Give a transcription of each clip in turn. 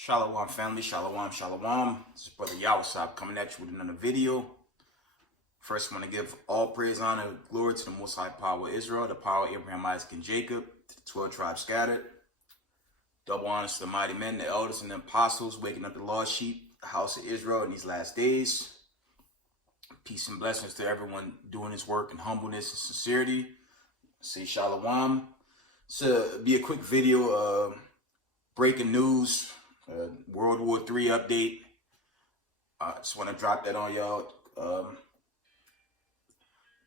Shalom family, shalom, shalom. This is Brother Yawasab coming at you with another video. First, I want to give all praise, honor, and glory to the Most High Power of Israel, the power of Abraham, Isaac, and Jacob, to the 12 tribes scattered. Double honors to the mighty men, the elders, and the apostles, waking up the lost sheep, the house of Israel in these last days. Peace and blessings to everyone doing this work in humbleness and sincerity. Say shalom. So, be a quick video, breaking news. World War III update. I just want to drop that on y'all.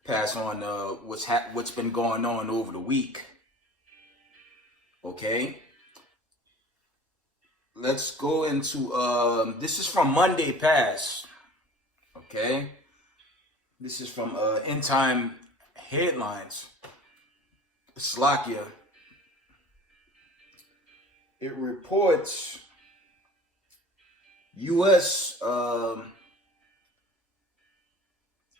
Pass on what's been going on over the week. Okay. Let's go into this is from Monday past. Okay. This is from End Time Headlines. Slovakia. It reports U.S.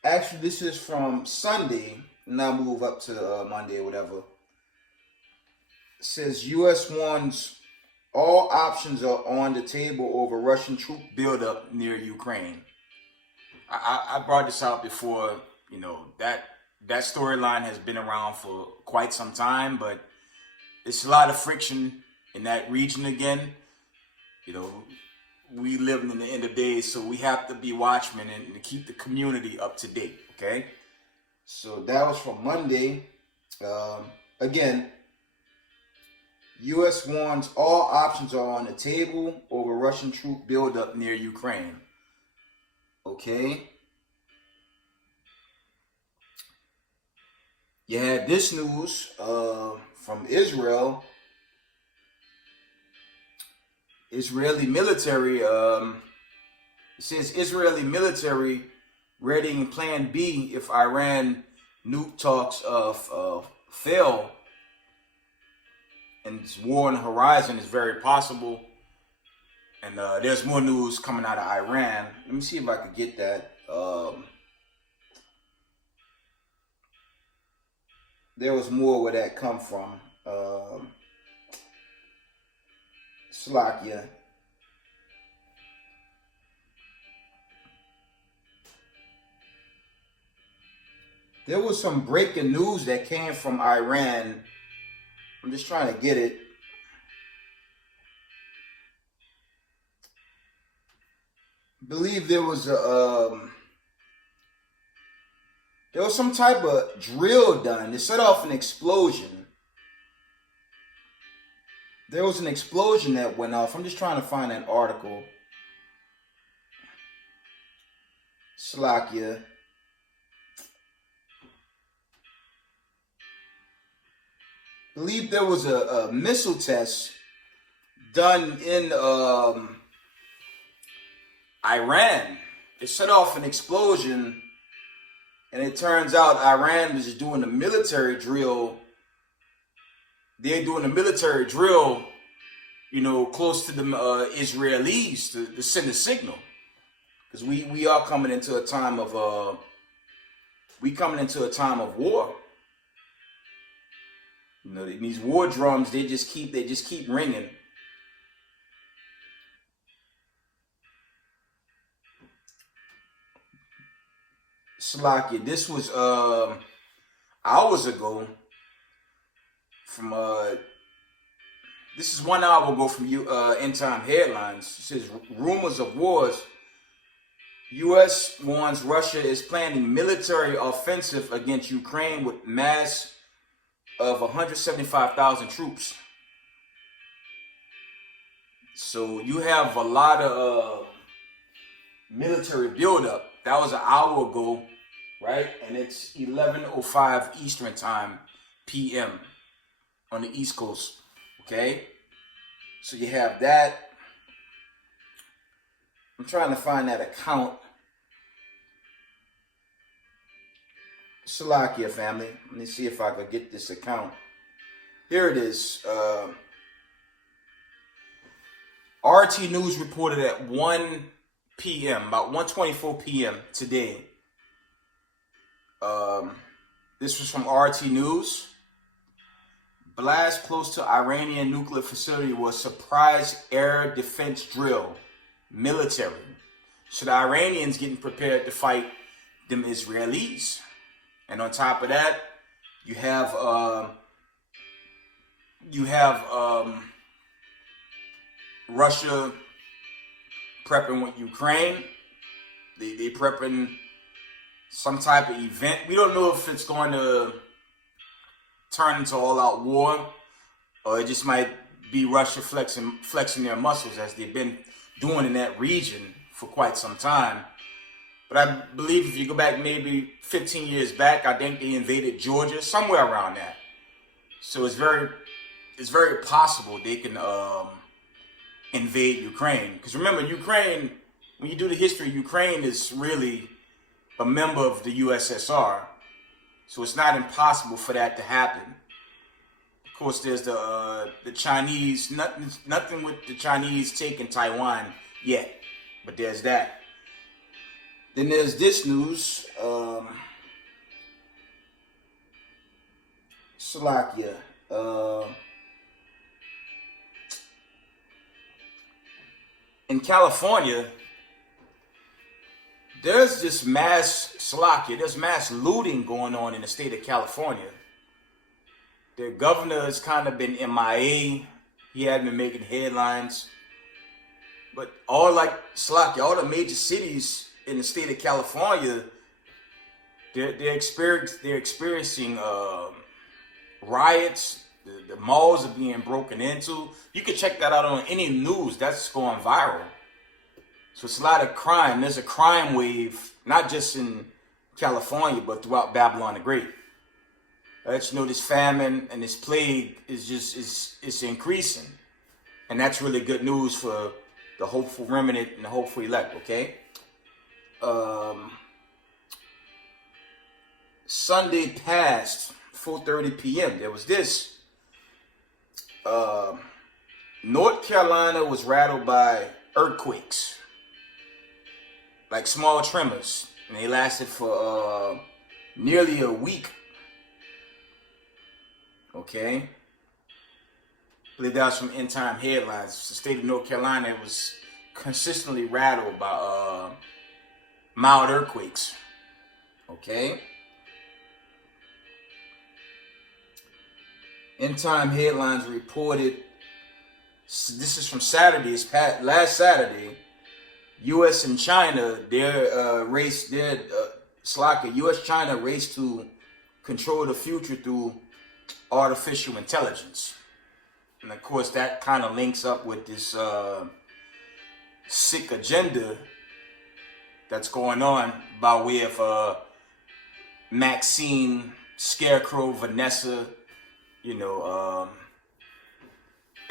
Actually, this is from Sunday. Now move up to Monday or whatever. It says U.S. warns all options are on the table over Russian troop buildup near Ukraine. I brought this out before. You know, that storyline has been around for quite some time, but it's a lot of friction in that region again. You know, we live in the end of days, so we have to be watchmen and to keep the community up to date, okay? So that was from Monday. Again, U.S. warns all options are on the table over Russian troop buildup near Ukraine. Okay? You had this news from Israel. Israeli military, it says Israeli military readying Plan B if Iran nuke talks fail, and this war on the horizon is very possible. And there's more news coming out of Iran. Let me see if I could get that. There was more where that come from. Slovakia. There was some breaking news that came from Iran. I'm just trying to get it. I believe there was some type of drill done. It set off an explosion. There was an explosion that went off. I'm just trying to find that article. Slovakia. I believe there was a missile test done in Iran. It set off an explosion, and it turns out Iran was doing a military drill. They're doing a military drill, you know, close to the Israelis to send a signal, because we are coming into a time of war. You know, these war drums, they just keep ringing. Slovakia. This was hours ago. From this is 1 hour ago from End Time Headlines. It says rumors of wars. U.S. warns Russia is planning military offensive against Ukraine with mass of 175,000 troops. So you have a lot of military buildup. That was an hour ago, right? And it's 11:05 Eastern Time, p.m. on the East Coast, okay? So you have that. I'm trying to find that account. Slovakia family. Let me see if I could get this account. Here it is. RT News reported at 1 p.m., about 1:24 p.m. today. This was from RT News. Blast close to Iranian nuclear facility was surprise air defense drill. Military. So the Iranians getting prepared to fight them Israelis. And on top of that, you have Russia prepping with Ukraine. They prepping some type of event. We don't know if it's going to turn into all-out war, or it just might be Russia flexing their muscles as they've been doing in that region for quite some time. But I believe if you go back maybe 15 years back, I think they invaded Georgia, somewhere around that. So it's very possible they can invade Ukraine. Because remember, Ukraine, when you do the history, Ukraine is really a member of the USSR. So it's not impossible for that to happen. Of course, there's the Chinese, nothing with the Chinese taking Taiwan yet, but there's that. Then there's this news, Slovakia. In California, there's mass looting going on in the state of California. Their governor has kind of been MIA. He hadn't been making headlines. But all the major cities in the state of California, they're experiencing riots. The malls are being broken into. You can check that out on any news. That's going viral. So it's a lot of crime. There's a crime wave, not just in California, but throughout Babylon the Great. You know, this famine and this plague is increasing. And that's really good news for the hopeful remnant and the hopeful elect, okay? Sunday past 4:30 p.m. there was this. North Carolina was rattled by earthquakes, like small tremors, and they lasted for nearly a week. Okay, I believe that was from End Time Headlines. The state of North Carolina was consistently rattled by mild earthquakes. Okay. End Time Headlines reported, this is from Saturday, last Saturday, U.S. and China, U.S.-China race to control the future through artificial intelligence. And of course, that kind of links up with this sick agenda that's going on by way of Maxine, Scarecrow, Vanessa, Edward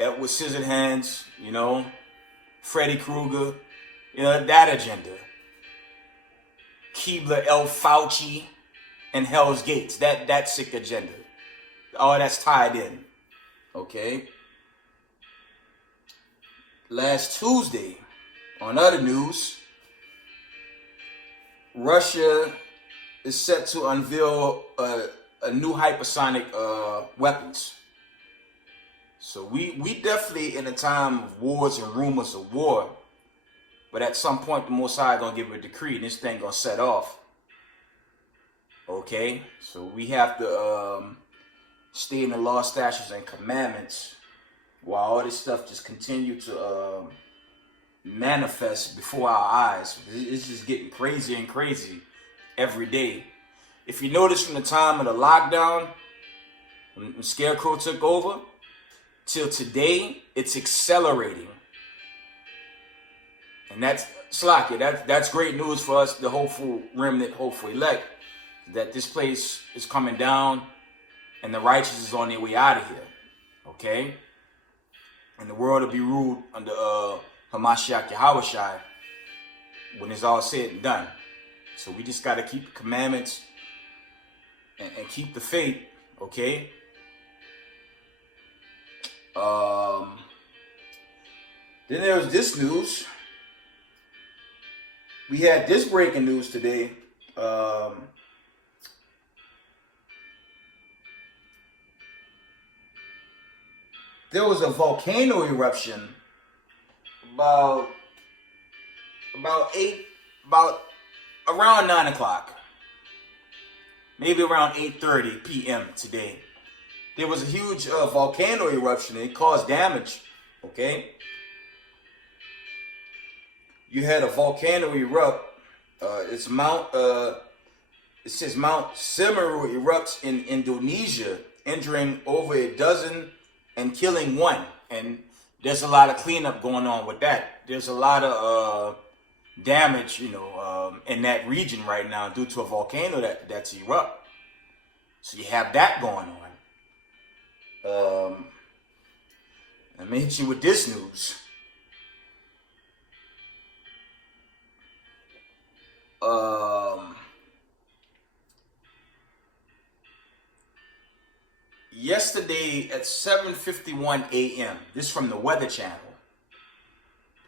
Scissorhands, Freddy Krueger, that agenda. Keebler, L. Fauci, and Hell's Gates, that sick agenda. All that's tied in, okay? Last Tuesday, on other news, Russia is set to unveil a new hypersonic weapons. So we definitely in a time of wars and rumors of war, but at some point the Most High gonna give a decree and this thing gonna set off. Okay, so we have to stay in the law, statutes, and commandments while all this stuff just continue to manifest before our eyes. It's just getting crazier and crazy every day. If you notice from the time of the lockdown, when Scarecrow took over, till today, it's accelerating. And that's Slakia. That's great news for us, the hopeful remnant, hopeful elect, that this place is coming down and the righteous is on their way out of here. Okay? And the world will be ruled under Hamashiach Yahushai when it's all said and done. So we just got to keep the commandments and keep the faith, okay? Then there was this news. We had this breaking news today. there was a volcano eruption about about around 9 o'clock, maybe around 8:30 p.m. today. There was a huge volcano eruption. It caused damage. Okay, you had a volcano erupt. It's Mount. It says Mount Semeru erupts in Indonesia, injuring over a dozen and killing one. And there's a lot of cleanup going on with that. There's a lot of damage, in that region right now due to a volcano that's erupt. So you have that going on. Let me hit you with this news. Yesterday at 7:51 a.m., this from the Weather Channel,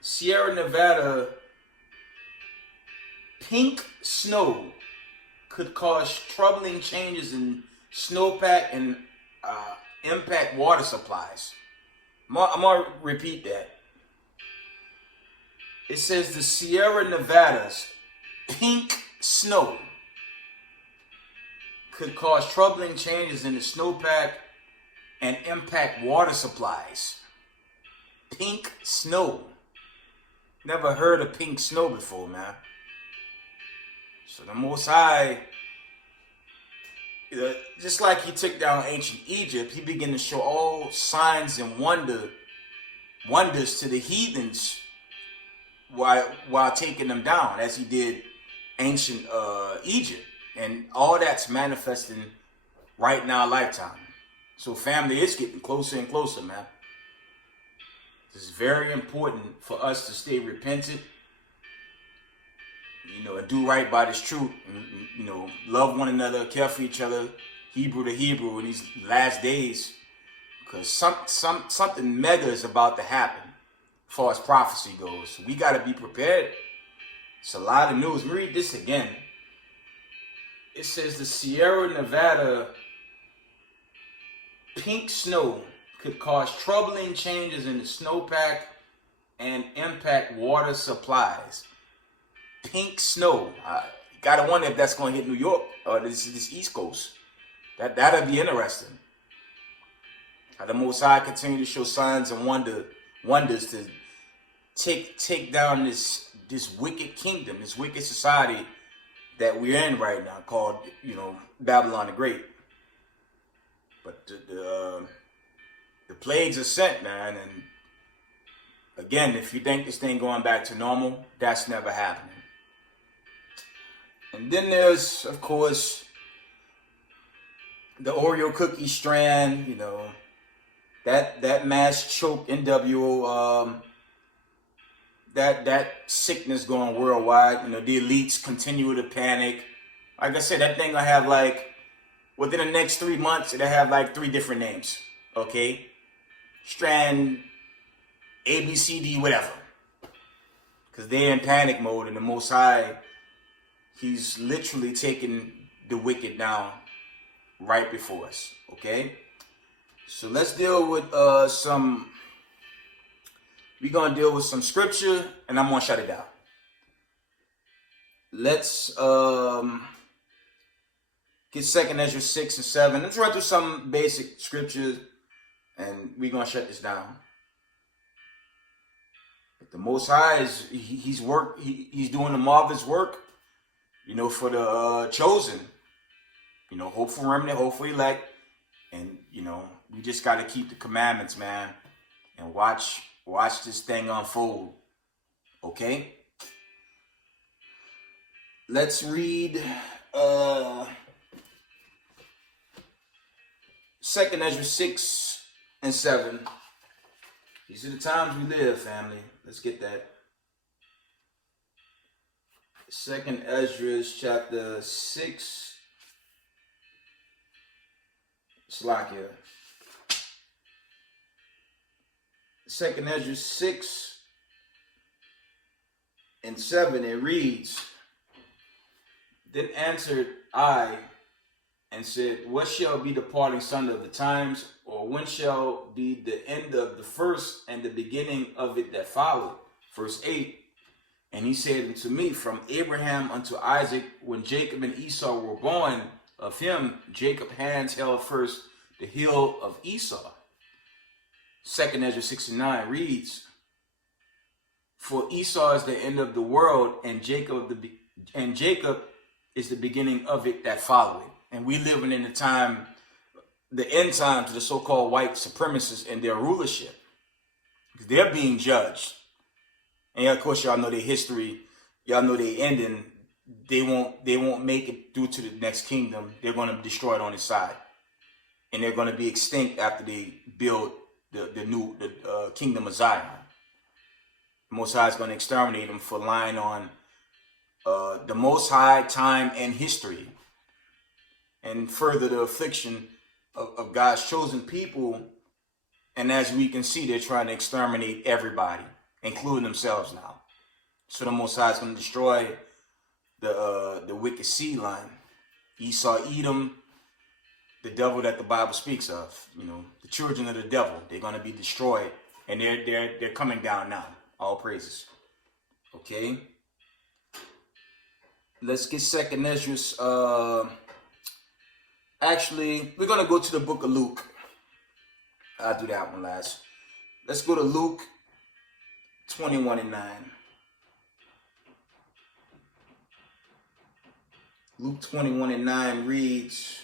Sierra Nevada pink snow could cause troubling changes in snowpack and impact water supplies. I'm going to repeat that. It says the Sierra Nevadas pink snow could cause troubling changes in the snowpack and impact water supplies. Pink snow. Never heard of pink snow before, man. So the Most High, just like he took down ancient Egypt, he began to show all signs and wonders to the heathens while taking them down, as he did ancient Egypt. And all that's manifesting right now, lifetime. So family, it's getting closer and closer, man. It's very important for us to stay repentant, and do right by this truth, and love one another, care for each other, Hebrew to Hebrew in these last days, because something mega is about to happen as far as prophecy goes. So we got to be prepared. It's a lot of news. Let me read this again. It says the Sierra Nevada pink snow could cause troubling changes in the snowpack and impact water supplies. Pink snow. Gotta wonder if that's going to hit New York or this East Coast. That'll be interesting. How the Most High continue to show signs and wonders to take down this wicked kingdom, this wicked society that we're in right now, called Babylon the Great. But the plagues are sent, man, and again, if you think this thing going back to normal, that's never happening. And then there's, of course, the Oreo cookie strand, that mass choke NWO, that sickness going worldwide. The elites continue to panic. Like I said, that thing will have within the next 3 months, it'll have 3 different names. Okay? Strand, ABCD, whatever. Because they're in panic mode, and the Most High, he's literally taking the wicked down right before us. Okay? So let's deal with we're going to deal with some scripture, and I'm going to shut it down. Let's get 2nd Ezra 6 and 7. Let's run through some basic scriptures, and we're going to shut this down. But the Most High, he's doing a marvelous work, for the chosen. Hope for remnant, hope for elect. And, we just got to keep the commandments, man, and watch this thing unfold. Okay? Let's read 2nd Ezra 6 and 7. These are the times we live, family. Let's get that. 2nd Ezra chapter 6. Slakia. 2nd Ezra 6 and 7, it reads, Then answered I and said, what shall be the parting asunder of the times, or when shall be the end of the first and the beginning of it that followed? Verse 8, and he said unto me, from Abraham unto Isaac, when Jacob and Esau were born, of him Jacob's hands held first the heel of Esau. 2nd Ezra 69 reads, for Esau is the end of the world, and Jacob is the beginning of it that followed. And we living in the time, the end time, to the so-called white supremacists and their rulership. They're being judged. And of course, y'all know their history. Y'all know their ending. They won't make it through to the next kingdom. They're going to destroy it on its side. And they're going to be extinct after they build the new kingdom of Zion. The Most High is going to exterminate them for lying on the Most High, time, and history. And further the affliction of God's chosen people. And as we can see, they're trying to exterminate everybody, including themselves now. So the Most High is going to destroy the wicked seed line. Esau, Edom, the devil that the Bible speaks of. You know, the children of the devil. They're going to be destroyed. And they're coming down now. All praises. Okay. Let's get 2nd Ezra. Actually, we're going to go to the book of Luke. I'll do that one last. Let's go to Luke 21 and 9. Luke 21 and 9 reads,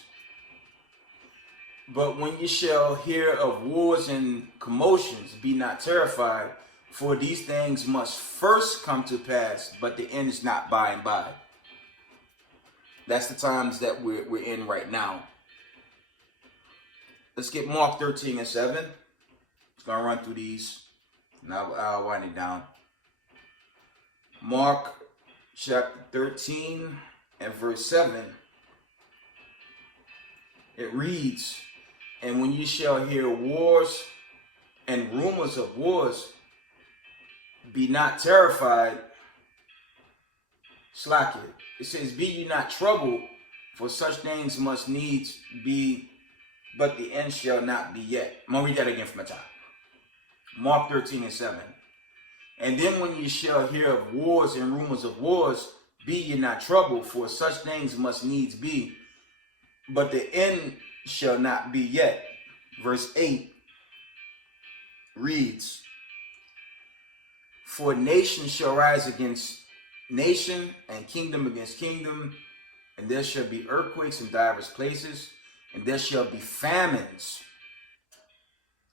but when you shall hear of wars and commotions, be not terrified, for these things must first come to pass, but the end is not by and by. That's the times that we're in right now. Let's get Mark 13 and 7. It's going to run through these, and I'll wind it down. Mark chapter 13 and verse 7. It reads, and when you shall hear wars and rumors of wars, be not terrified. Slack it. It says, be ye not troubled, for such things must needs be, but the end shall not be yet. I'm going to read that again from the top. Mark 13 and 7. And then when ye shall hear of wars and rumors of wars, be ye not troubled, for such things must needs be, but the end shall not be yet. Verse 8 reads, for nation shall rise against nation, and kingdom against kingdom, and there shall be earthquakes in divers places, and there shall be famines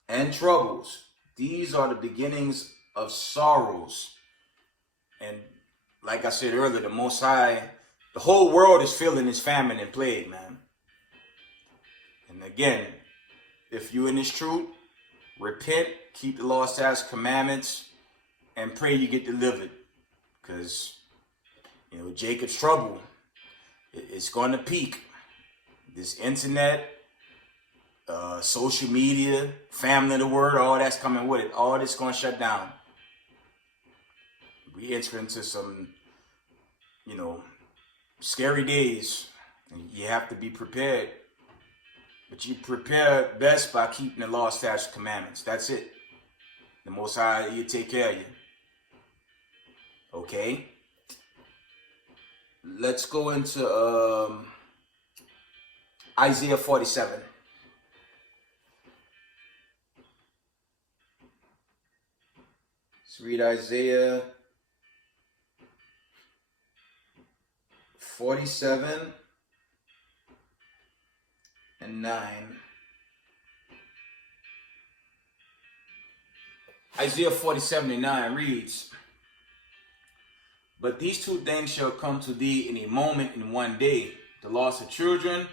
and troubles. These are the beginnings of sorrows. And like I said earlier, the Most High, the whole world is feeling this famine and plague, man. And again, if you're in this truth, repent, keep the law, statutes, commandments, and pray you get delivered. Because, you know, Jacob's trouble, it's going to peak. This internet, social media, family of the word, all that's coming with it. All this going to shut down. We enter into some, you know, scary days. And you have to be prepared. But you prepare best by keeping the law, statutes, commandments. That's it. The Most High, He'll take care of you. Okay. Let's go into Isaiah 47. Let's read Isaiah 47 and 9. Isaiah 47 and 9 reads, but these two things shall come to thee in a moment, in one day, the loss of children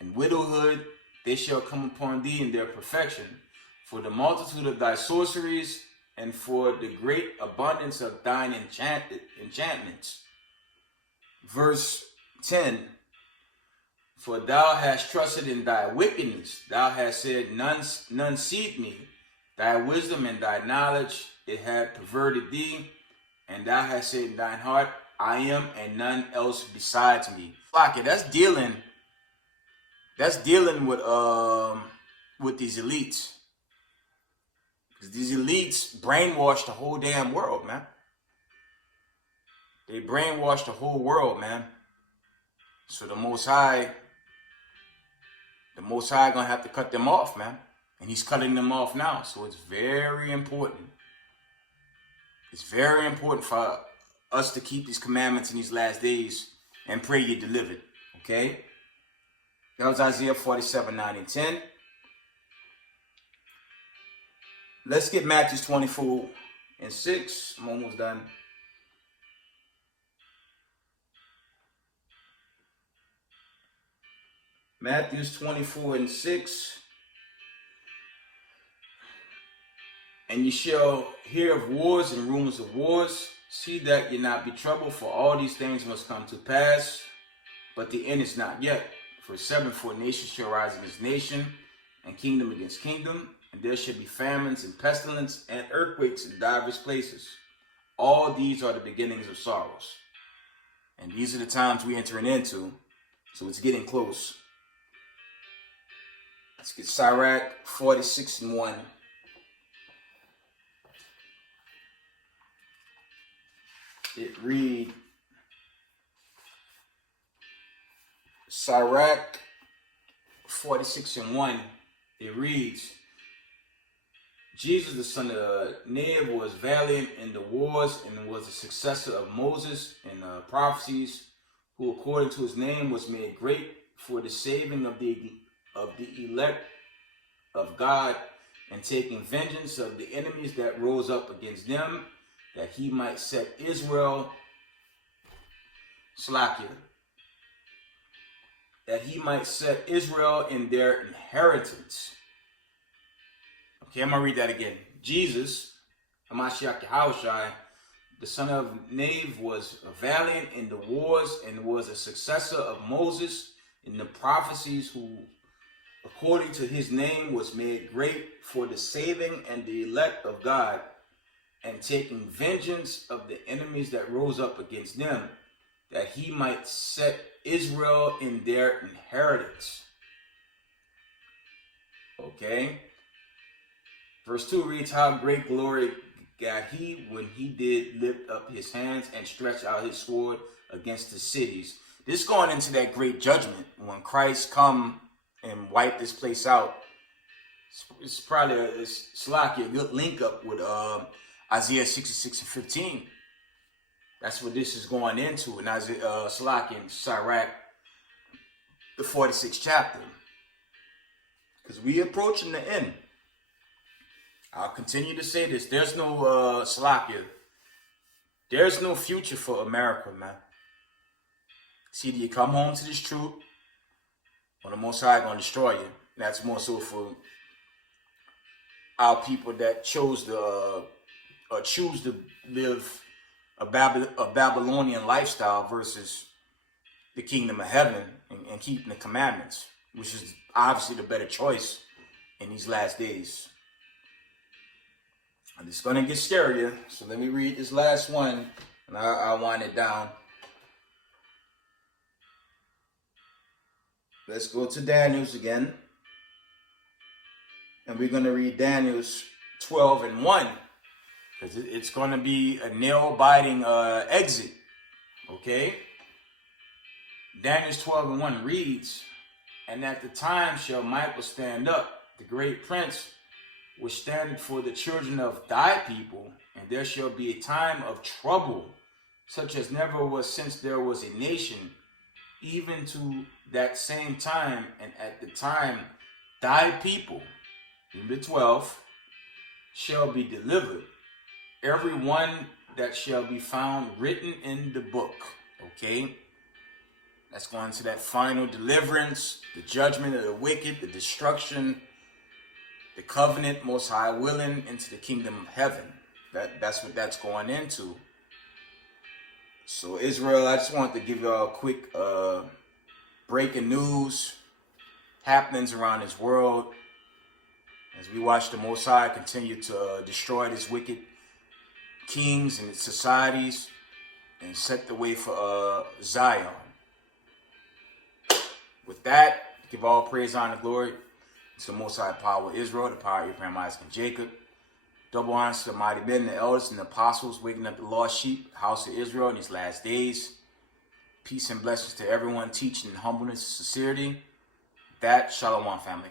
and widowhood, they shall come upon thee in their perfection, for the multitude of thy sorceries, and for the great abundance of thine enchantments. Verse 10, for thou hast trusted in thy wickedness, thou hast said, none seeth me, thy wisdom and thy knowledge, it hath perverted thee, and thou hast said in thine heart, I am, and none else besides me. Fuck it, that's dealing that's dealing with these elites. Because these elites brainwash the whole damn world, man. They brainwash the whole world, man. So the Most High gonna have to cut them off, man. And he's cutting them off now. So it's very important. It's very important for us to keep these commandments in these last days and pray you're delivered. Okay? That was Isaiah 47, 9 and 10. Let's get Matthew 24 and 6. I'm almost done. Matthew 24 and 6. And you shall hear of wars and rumors of wars. See that ye not be troubled, for all these things must come to pass. But the end is not yet. For 7, nation shall rise against nation, and kingdom against kingdom. And there shall be famines and pestilence and earthquakes in divers places. All these are the beginnings of sorrows. And these are the times we're entering into. So it's getting close. Let's get Sirach 46 and 1. It reads, Sirach 46 and 1, it reads, Jesus, the son of Neb, was valiant in the wars and was the successor of Moses in the prophecies, who according to his name was made great for the saving of the elect of God, and taking vengeance of the enemies that rose up against them, that he might set Israel, that he might set Israel in their inheritance. Okay, I'm going to read that again. Jesus, Hamashiach Yahushai, the son of Neb, was valiant in the wars and was a successor of Moses in the prophecies, who according to his name was made great for the saving and the elect of God, and taking vengeance of the enemies that rose up against them, that he might set Israel in their inheritance. Okay. Verse 2 reads, how great glory got he when he did lift up his hands and stretch out his sword against the cities. This going into that great judgment when Christ come and wipe this place out. It's probably a good link up with Isaiah 66 and 15. That's what this is going into in Isaiah, in Sirach, the 46th chapter. Because we approaching the end. I'll continue to say this. There's no There's no future for America, man. It's either you come home to this truth, or the Most High gonna destroy you. That's more so for our people that choose to live a Babylonian lifestyle versus the kingdom of heaven and keeping the commandments, which is obviously the better choice in these last days. And it's going to get scarier, so let me read this last one, and I'll wind it down. Let's go to Daniel's again, and we're going to read Daniel's 12 and 1, because it's going to be a nail-biting exit, okay? Daniel's 12 and 1 reads, and at the time shall Michael stand up, the great prince, which standeth for the children of thy people, and there shall be a time of trouble, such as never was since there was a nation, even to that same time, and at the time thy people, number 12, shall be delivered, every one that shall be found written in the book. Okay? Let's go into that final deliverance, the judgment of the wicked, the destruction, the covenant, Most High willing, into the kingdom of heaven. That's what that's going into. So Israel, I just wanted to give y'all a quick breaking news, happenings around this world, as we watch the Most High continue to destroy these wicked kings and its societies and set the way for Zion. With that, Give all praise, honor, glory to the Most High power of Israel, the power of Abraham, Isaac, and Jacob. Double honor to the mighty men, the elders, and the apostles, waking up the lost sheep, house of Israel in these last days. Peace and blessings to everyone, teaching in humbleness and sincerity. That, Shalom, family.